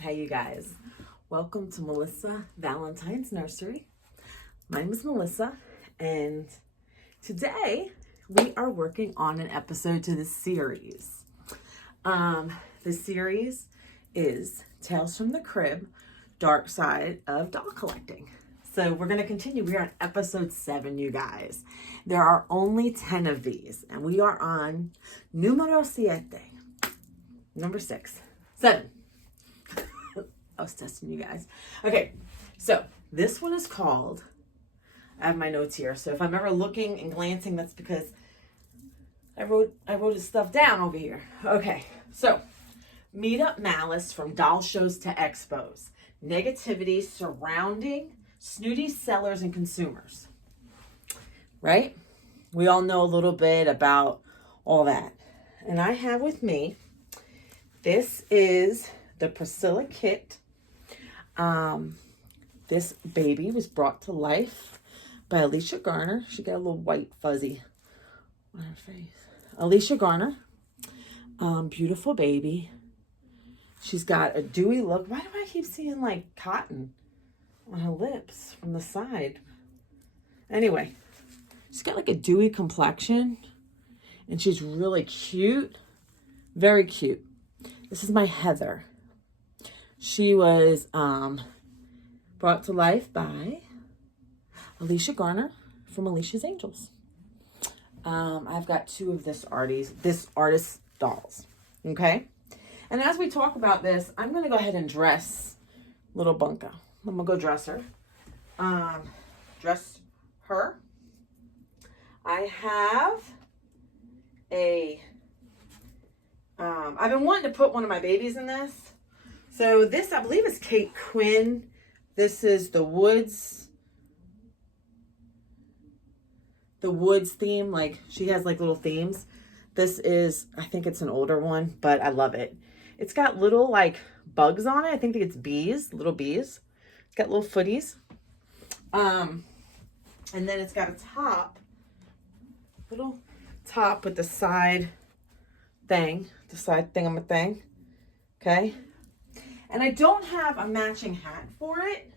Hey, you guys. Welcome to Melissa Valentine's Nursery. My name is Melissa, and today we are working on an episode to the series. The series is Tales from the Crib, Dark Side of Doll Collecting. So we're going to continue. We are on episode 7, you guys. There are only 10 of these, and we are on numero 7, number 7. I was testing you guys. Okay, so this one is called, I have my notes here, so if I'm ever looking and glancing, that's because I wrote his stuff down over here. Okay, so MeetUp Malice from doll shows to expos. Negativity surrounding snooty sellers and consumers. Right? We all know a little bit about all that. And I have with me, this is the Priscilla kit. This baby was brought to life by Alicia Garner. She got a little white fuzzy on her face. Alicia Garner, beautiful baby. She's got a dewy look. Why do I keep seeing like cotton on her lips from the side? Anyway, she's got like a dewy complexion and she's really cute, very cute. This is my Heather. She was brought to life by Alicia Garner from Alicia's Angels. I've got 2 of this artist's dolls. Okay? And as we talk about this, I'm going to go ahead and dress little Bunka. I'm going to go dress her. Dress her. I have I've been wanting to put one of my babies in this. So this, I believe, is Kate Quinn. This is the Woods theme. Like, she has like little themes. This is, I think it's an older one, but I love it. It's got little like bugs on it. I think it's bees, little bees. It's got little footies. And then it's got a top, little top with the side thing, okay? And I don't have a matching hat for it,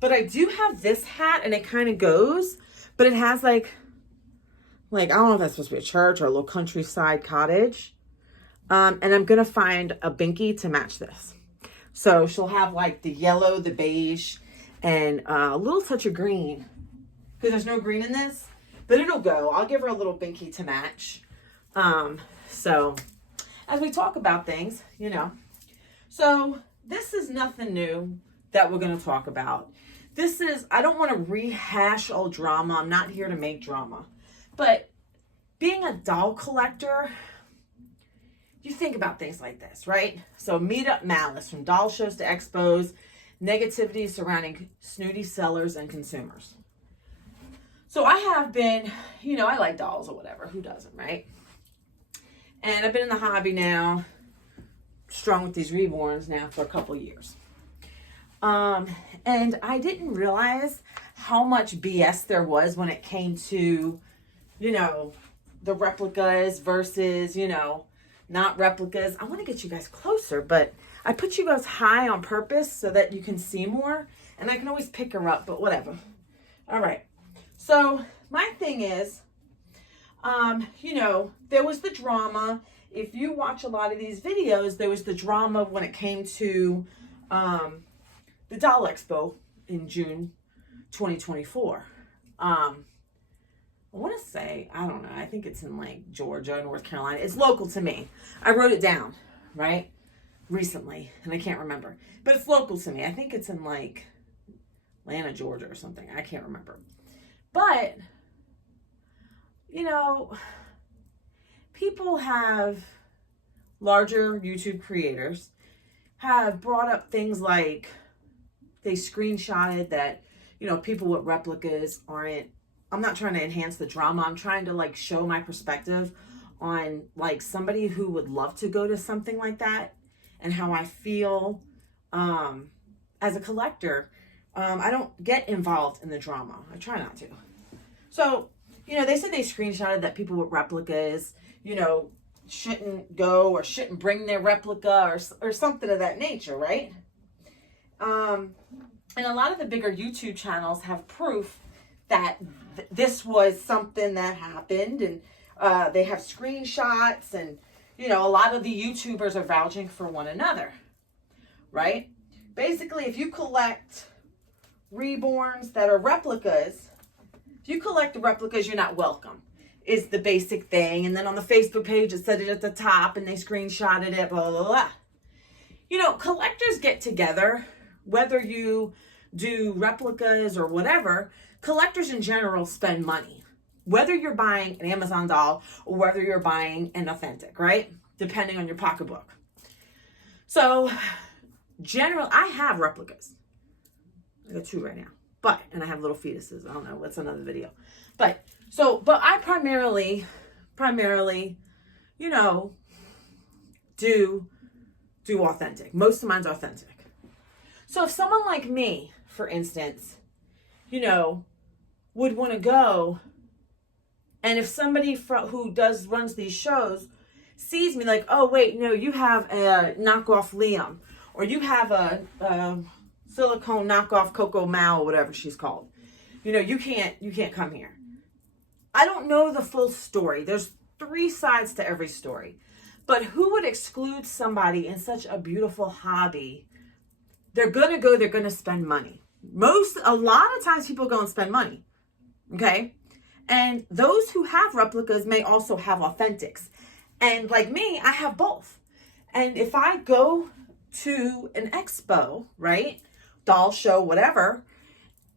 but I do have this hat and it kind of goes, but it has like, I don't know if that's supposed to be a church or a little countryside cottage. And I'm going to find a binky to match this. So she'll have like the yellow, the beige, and a little touch of green, because there's no green in this, but it'll go. I'll give her a little binky to match. So as we talk about things, you know, so this is nothing new that we're going to talk about. This is, I don't want to rehash old drama. I'm not here to make drama. But being a doll collector, you think about things like this, right? So MeetUp Malice, from doll shows to expos, negativity surrounding snooty sellers and consumers. So I have been, you know, I like dolls or whatever. Who doesn't, right? And I've been in the hobby now, strong with these Reborns now for a couple years. And I didn't realize how much BS there was when it came to, you know, the replicas versus, you know, not replicas. I want to get you guys closer, but I put you guys high on purpose so that you can see more, and I can always pick her up, but whatever. All right. So my thing is, you know, there was the drama. If you watch a lot of these videos, there was the drama when it came to the Doll Expo in June 2024. I want to say, I don't know, I think it's in like Georgia, North Carolina. It's local to me. I wrote it down, right, recently, and I can't remember. But it's local to me. I think it's in like Atlanta, Georgia or something. I can't remember. But, you know, people have, larger YouTube creators have brought up things like they screenshotted that, you know, people with replicas aren't, I'm not trying to enhance the drama. I'm trying to like show my perspective on like somebody who would love to go to something like that and how I feel as a collector. I don't get involved in the drama. I try not to. So, you know, they said they screenshotted that people with replicas, you know, shouldn't go or shouldn't bring their replica or something of that nature, right? And a lot of the bigger YouTube channels have proof that this was something that happened, and they have screenshots, and a lot of the YouTubers are vouching for one another, right? Basically, if you collect Reborns that are replicas, if you collect the replicas, you're not welcome, is the basic thing. And then on the Facebook page, it said it at the top, and they screenshotted it, blah, blah, blah. Collectors get together, whether you do replicas or whatever. Collectors in general spend money, whether you're buying an Amazon doll or whether you're buying an authentic, right? Depending on your pocketbook. So, I have replicas. I got 2 right now, and I have little fetuses. I don't know, that's another video. But I primarily, do authentic. Most of mine's authentic. So if someone like me, for instance, would want to go, and if somebody who runs these shows sees me like, oh wait, no, you have a knockoff Liam, or you have a silicone knockoff Coco Mao, whatever she's called, you can't come here. I don't know the full story. There's 3 sides to every story, but who would exclude somebody in such a beautiful hobby? They're going to go, they're going to spend money. A lot of times people go and spend money. Okay. And those who have replicas may also have authentics. And like me, I have both. And if I go to an expo, right? Doll show, whatever,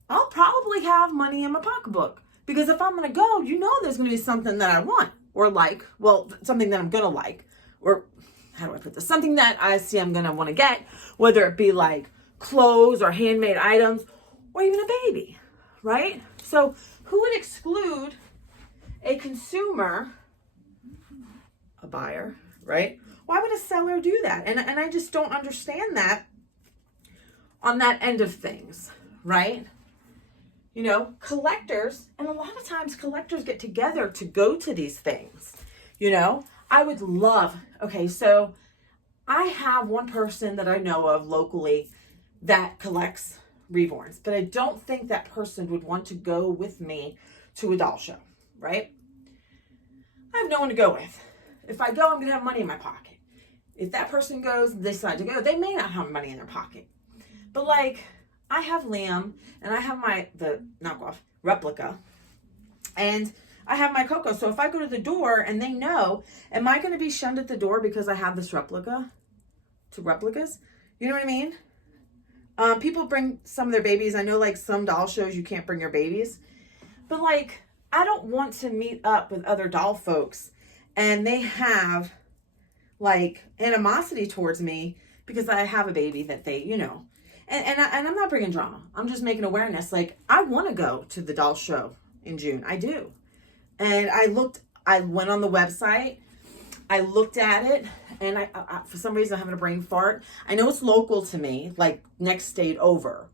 I'll probably have money in my pocketbook. Because if I'm going to go, there's going to be something that I want or like. Well, something that I'm going to like. Or how do I put this? Something that I see I'm going to want to get. Whether it be like clothes or handmade items or even a baby. Right? So who would exclude a consumer, a buyer, right? Why would a seller do that? And I just don't understand that on that end of things, right? Collectors, and a lot of times collectors get together to go to these things. I would love, okay, so I have one person that I know of locally that collects Reborns, but I don't think that person would want to go with me to a doll show, right? I have no one to go with. If I go, I'm going to have money in my pocket. If that person goes, they decide to go, they may not have money in their pocket. But like, I have Liam, and I have the knockoff replica, and I have my Coco. So if I go to the door and they know, am I going to be shunned at the door because I have this replica to replicas? You know what I mean? People bring some of their babies. I know like some doll shows you can't bring your babies. But like, I don't want to meet up with other doll folks and they have like animosity towards me because I have a baby that they, and I'm not bringing drama. I'm just making awareness. Like, I want to go to the doll show in June. I do. And I went on the website. I looked at it, and I for some reason, I'm having a brain fart. I know it's local to me, like next state over.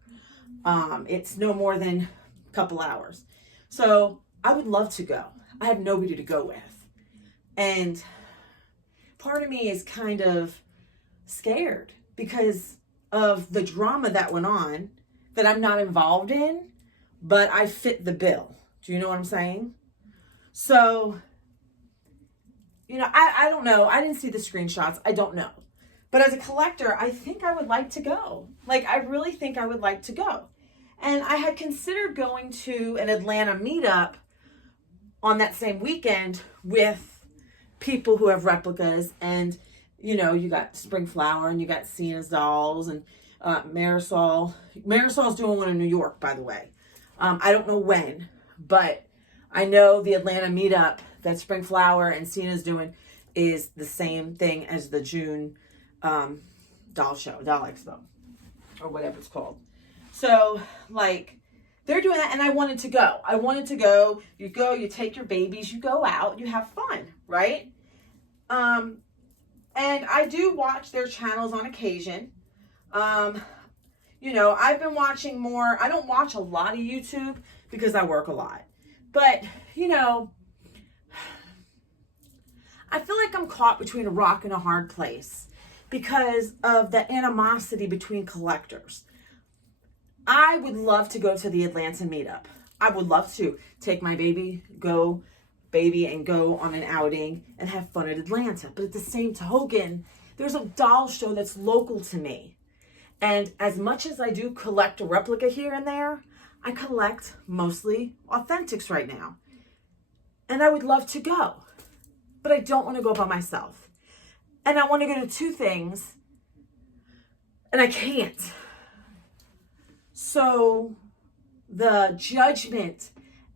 It's no more than a couple hours. So I would love to go. I have nobody to go with. And part of me is kind of scared because of the drama that went on that I'm not involved in, but I fit the bill. Do you know what I'm saying? So, I don't know. I didn't see the screenshots. I don't know. But as a collector, I think I would like to go. Like, I really think I would like to go. And I had considered going to an Atlanta meetup on that same weekend with people who have replicas. And, you got Spring Flower and you got Cena's dolls and Marisol. Marisol's doing one in New York, by the way. I don't know when, but I know the Atlanta meetup that Spring Flower and Cena's doing is the same thing as the June doll expo, or whatever it's called. So, like, they're doing that, and I wanted to go. You go, you take your babies, you go out, you have fun, right? And I do watch their channels on occasion. I've been watching more. I don't watch a lot of YouTube because I work a lot. But, I feel like I'm caught between a rock and a hard place because of the animosity between collectors. I would love to go to the Atlanta meetup. I would love to take my baby and go on an outing and have fun at Atlanta. But at the same token, there's a doll show that's local to me. And as much as I do collect a replica here and there, I collect mostly authentics right now. And I would love to go, but I don't want to go by myself. And I want to go to two things, and I can't. So the judgment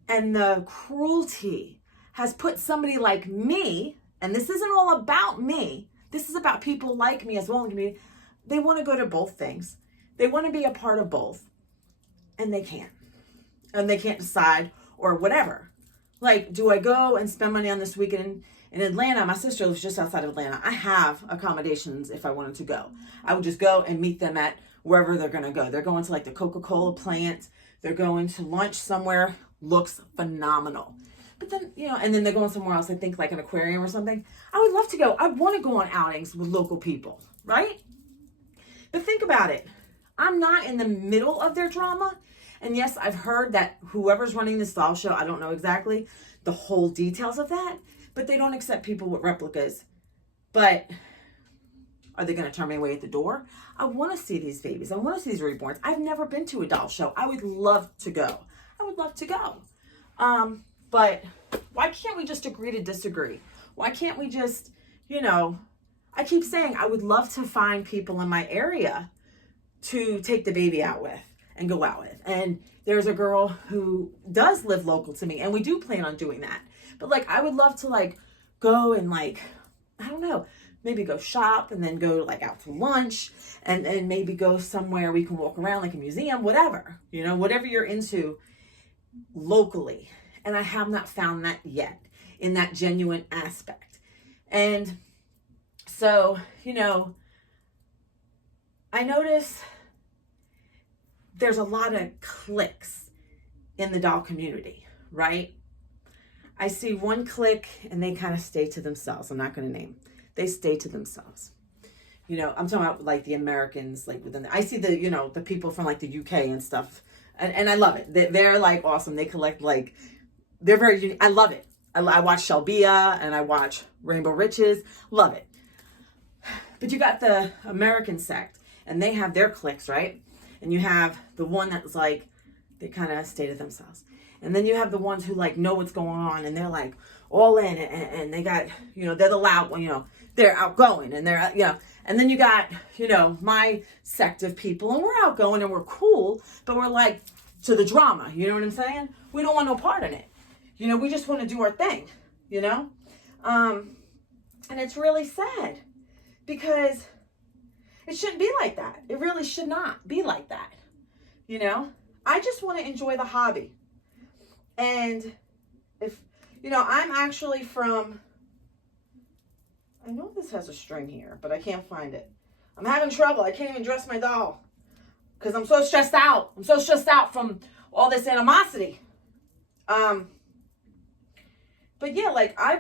and the cruelty has put somebody like me, and this isn't all about me, this is about people like me as well in the community. They want to go to both things. They want to be a part of both, and they can't. And they can't decide or whatever. Like, do I go and spend money on this weekend in Atlanta? My sister lives just outside of Atlanta. I have accommodations if I wanted to go. I would just go and meet them at wherever they're going to go. They're going to like the Coca-Cola plant. They're going to lunch somewhere. Looks phenomenal. But then, and then they're going somewhere else, I think like an aquarium or something. I would love to go. I want to go on outings with local people, right? But think about it. I'm not in the middle of their drama. And yes, I've heard that whoever's running this doll show, I don't know exactly the whole details of that, but they don't accept people with replicas. But are they going to turn me away at the door? I want to see these babies. I want to see these reborns. I've never been to a doll show. I would love to go. I would love to go. But why can't we just agree to disagree? Why can't we just, I keep saying I would love to find people in my area to take the baby out with and go out with. And there's a girl who does live local to me, and we do plan on doing that. But like, I would love to like go and like, I don't know, maybe go shop and then go like out to lunch and maybe go somewhere we can walk around like a museum, whatever, whatever you're into locally. And I have not found that yet in that genuine aspect. And so, I notice there's a lot of cliques in the doll community, right? I see one clique and they kind of stay to themselves. I'm not going to name. They stay to themselves. I'm talking about like the Americans, like I see the, the people from like the UK and stuff. And I love it. They're like awesome. They collect like, they're very unique. I love it. I watch Shelbia and I watch Rainbow Riches. Love it. But you got the American sect and they have their cliques, right? And you have the one that's like, they kind of stay to themselves. And then you have the ones who like know what's going on and they're like all in and they got, they're the loud one, they're outgoing and they're, and then you got, my sect of people and we're outgoing and we're cool, but we're like to the drama, you know what I'm saying? We don't want no part in it. We just want to do our thing, and it's really sad because it shouldn't be like that. It really should not be like that. I just want to enjoy the hobby. And if, I'm actually from, I know this has a string here, but I can't find it. I'm having trouble. I can't even dress my doll because I'm so stressed out. I'm so stressed out from all this animosity. But yeah, like I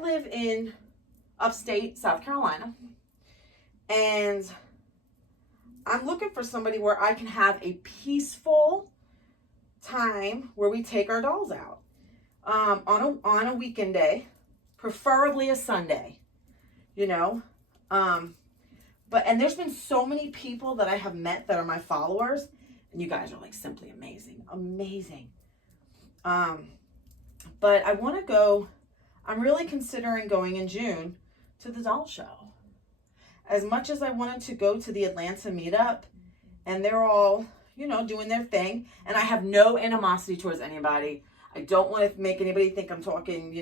live in upstate South Carolina and I'm looking for somebody where I can have a peaceful time where we take our dolls out on a weekend day, preferably a Sunday, and there's been so many people that I have met that are my followers and you guys are like simply amazing. But I want to go, I'm really considering going in June to the doll show. As much as I wanted to go to the Atlanta meetup and they're all, doing their thing. And I have no animosity towards anybody. I don't want to make anybody think I'm talking,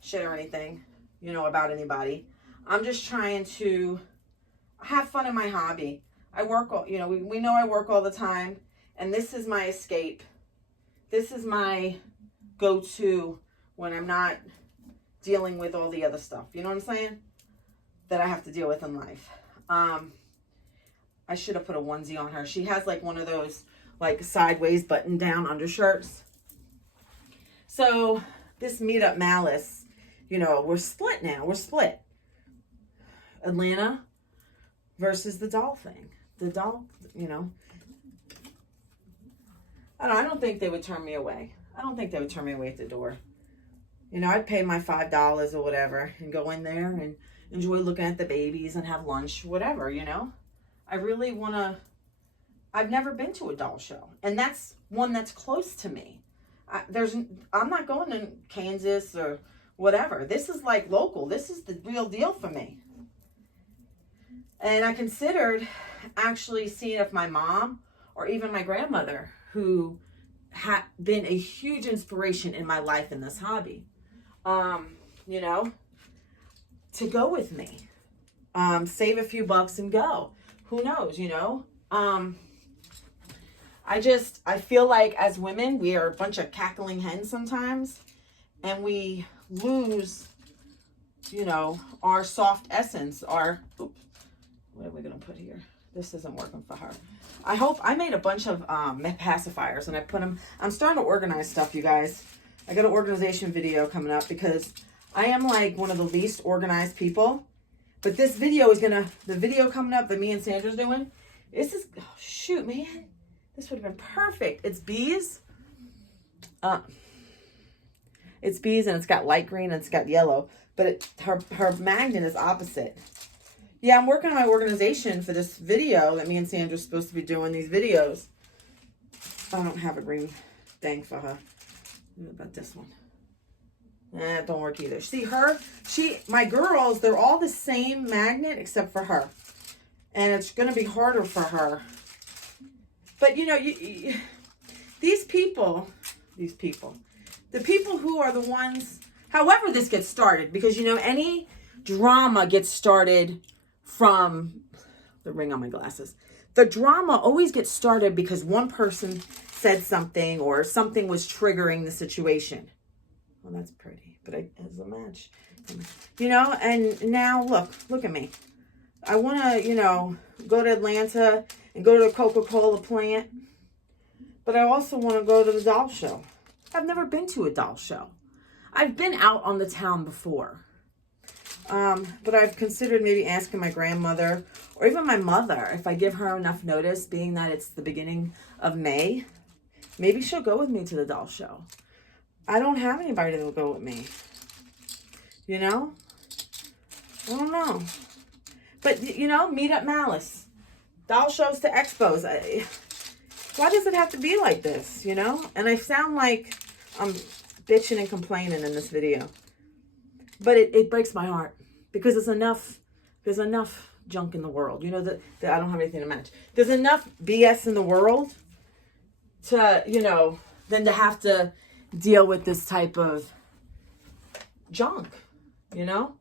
shit or anything, about anybody. I'm just trying to have fun in my hobby. I work, we know I work all the time and this is my escape. This is my go-to when I'm not dealing with all the other stuff. You know what I'm saying? That I have to deal with in life. I should have put a onesie on her. She has like one of those like sideways button down undershirts. So this MeetUp Malice, You know, we're split now. We're split. Atlanta versus the doll thing. The doll, you know. I don't think they would turn me away. I don't think they would turn me away at the door. You know, I'd pay my $5 or whatever and go in there and enjoy looking at the babies and have lunch, whatever, you know. I really want to, I've never been to a doll show. And that's one that's close to me. I'm not going to Kansas or whatever. This is like local. This is the real deal for me. And I considered actually seeing if my mom or even my grandmother, who had been a huge inspiration in my life in this hobby, you know, to go with me, save a few bucks and go. Who knows, you know? I feel like as women, we are a bunch of cackling hens sometimes, and we lose, you know, our soft essence, our, oops, what are we going to put here? This isn't working for her. I made a bunch of pacifiers and I put them, I'm starting to organize stuff, you guys. I got an organization video coming up because I am like one of the least organized people. But this video is the video coming up that me and Sandra's doing, this is, oh, shoot, man. This would have been perfect. It's bees. It's bees and it's got light green and it's got yellow. But her magnet is opposite. Yeah, I'm working on my organization for this video that me and Sandra's supposed to be doing, these videos. I don't have a green thing for her. What about this one? It don't work either. See my girls, they're all the same magnet except for her. And it's going to be harder for her. But, you know, these people, the people who are the ones, however this gets started, because, you know, any drama gets started from the ring on my glasses. The drama always gets started because one person said something or something was triggering the situation. Well, that's pretty, but it has a match. You know, and now look at me. I want to, you know, go to Atlanta and go to the Coca-Cola plant. But I also want to go to the doll show. I've never been to a doll show. I've been out on the town before. But I've considered maybe asking my grandmother or even my mother, if I give her enough notice, being that it's the beginning of May, maybe she'll go with me to the doll show. I don't have anybody that will go with me. You know? I don't know. But, you know, MeetUp Malice. Doll shows to Expos. Why does it have to be like this, you know? And I sound like I'm bitching and complaining in this video. But it breaks my heart. Because there's enough junk in the world. You know, that I don't have anything to match. There's enough BS in the world to, you know, than to have to deal with this type of junk, you know?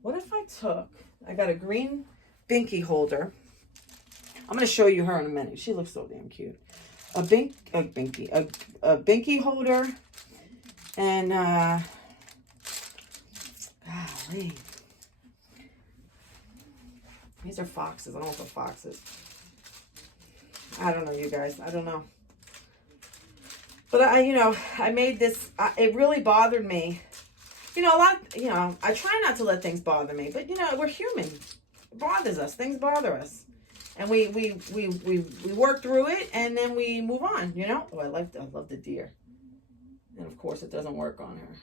What if I got a green binky holder. I'm going to show you her in a minute. She looks so damn cute. A binky holder. And, golly. These are foxes. I don't know what foxes. I don't know, you guys. I don't know. But I made this, it really bothered me. You know, I try not to let things bother me, but we're human. It bothers us. Things bother us. And we work through it and then we move on, you know? Oh, I love the deer. And of course it doesn't work on her.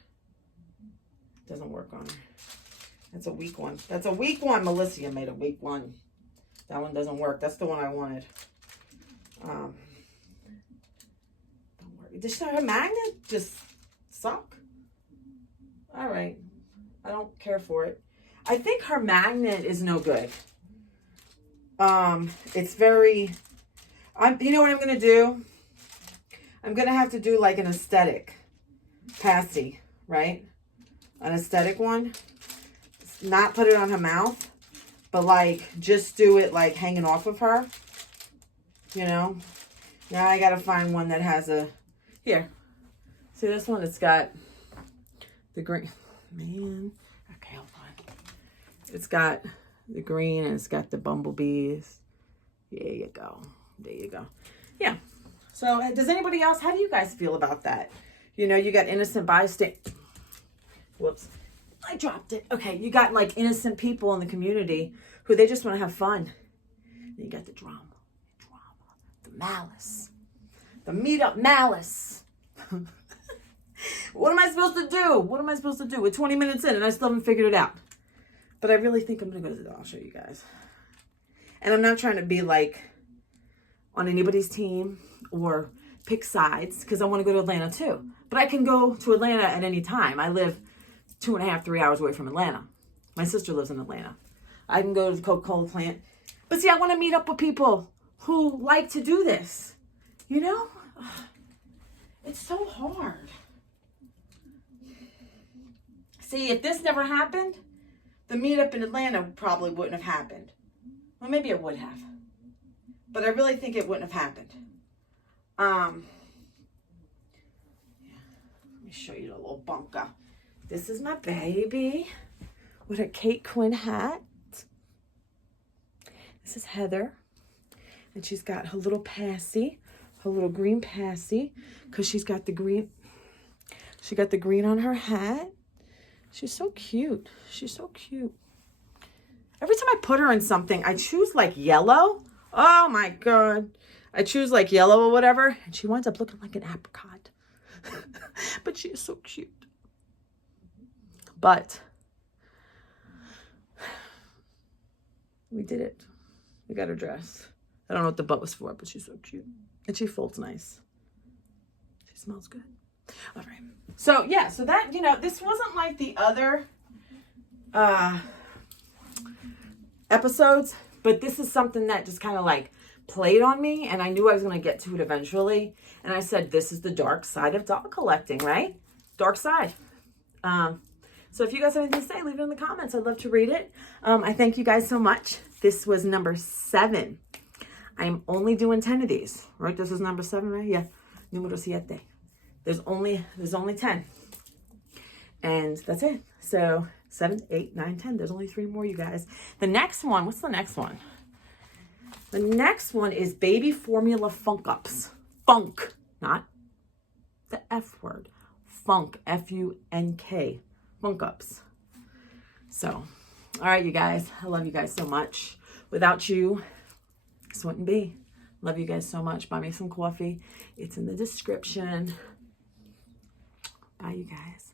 It doesn't work on her. That's a weak one. That's a weak one. Melissa made a weak one. That one doesn't work. That's the one I wanted. Don't worry. Does her magnet just suck? All right. I don't care for it. I think her magnet is no good. It's very, you know what I'm going to do? I'm going to have to do like an aesthetic passy, right? An aesthetic one. Not put it on her mouth, but like just do it like hanging off of her, you know? Now I got to find one that has here. See this one? It's got the green, man. Okay, hold on. It's got the green and it's got the bumblebees. There you go. There you go. Yeah. So does anybody else, how do you guys feel about that? You know, you got innocent bystander. Whoops. I dropped it. Okay, you got like innocent people in the community who they just want to have fun. Then you got the drama, the malice, the MeetUp Malice. What am I supposed to do? What am I supposed to do? We're 20 minutes in and I still haven't figured it out. But I really think I'm going to go to the, I'll show you guys. And I'm not trying to be like on anybody's team or pick sides because I want to go to Atlanta too. But I can go to Atlanta at any time. I live 2.5, 3 hours away from Atlanta. My sister lives in Atlanta. I can go to the Coca-Cola plant. But see, I want to meet up with people who like to do this. You know? It's so hard. See, if this never happened, the meetup in Atlanta probably wouldn't have happened. Well, maybe it would have. But I really think it wouldn't have happened. Let me show you the little bunker. This is my baby with her Kate Quinn hat. This is Heather. And she's got her little passy, her little green passy, because she's got the green. She got the green on her hat. She's so cute. She's so cute. Every time I put her in something, I choose like yellow. Oh my God. I choose like yellow or whatever. And she winds up looking like an apricot. But she is so cute. But we did it. We got her dress. I don't know what the butt was for, but she's so cute. And she folds nice. She smells good. All right. So yeah, so that, you know, this wasn't like the other episodes, but this is something that just kind of like played on me, and I knew I was going to get to it eventually. And I said, this is the dark side of doll collecting, right? Dark side. So if you guys have anything to say, leave it in the comments. I'd love to read it. I thank you guys so much. This was number 7. I'm only doing 10 of these, right? This is number 7, right? Yeah. Número 7. There's only 10. And that's it. So 7, 8, 9, 10. There's only 3 more, you guys. The next one, what's the next one? The next one is Baby Formula Funk Ups. Funk, not the F word. Funk, F-U-N-K. Funk Ups. So, all right, you guys. I love you guys so much. Without you, this wouldn't be. Love you guys so much. Buy me some coffee. It's in the description. Bye, you guys.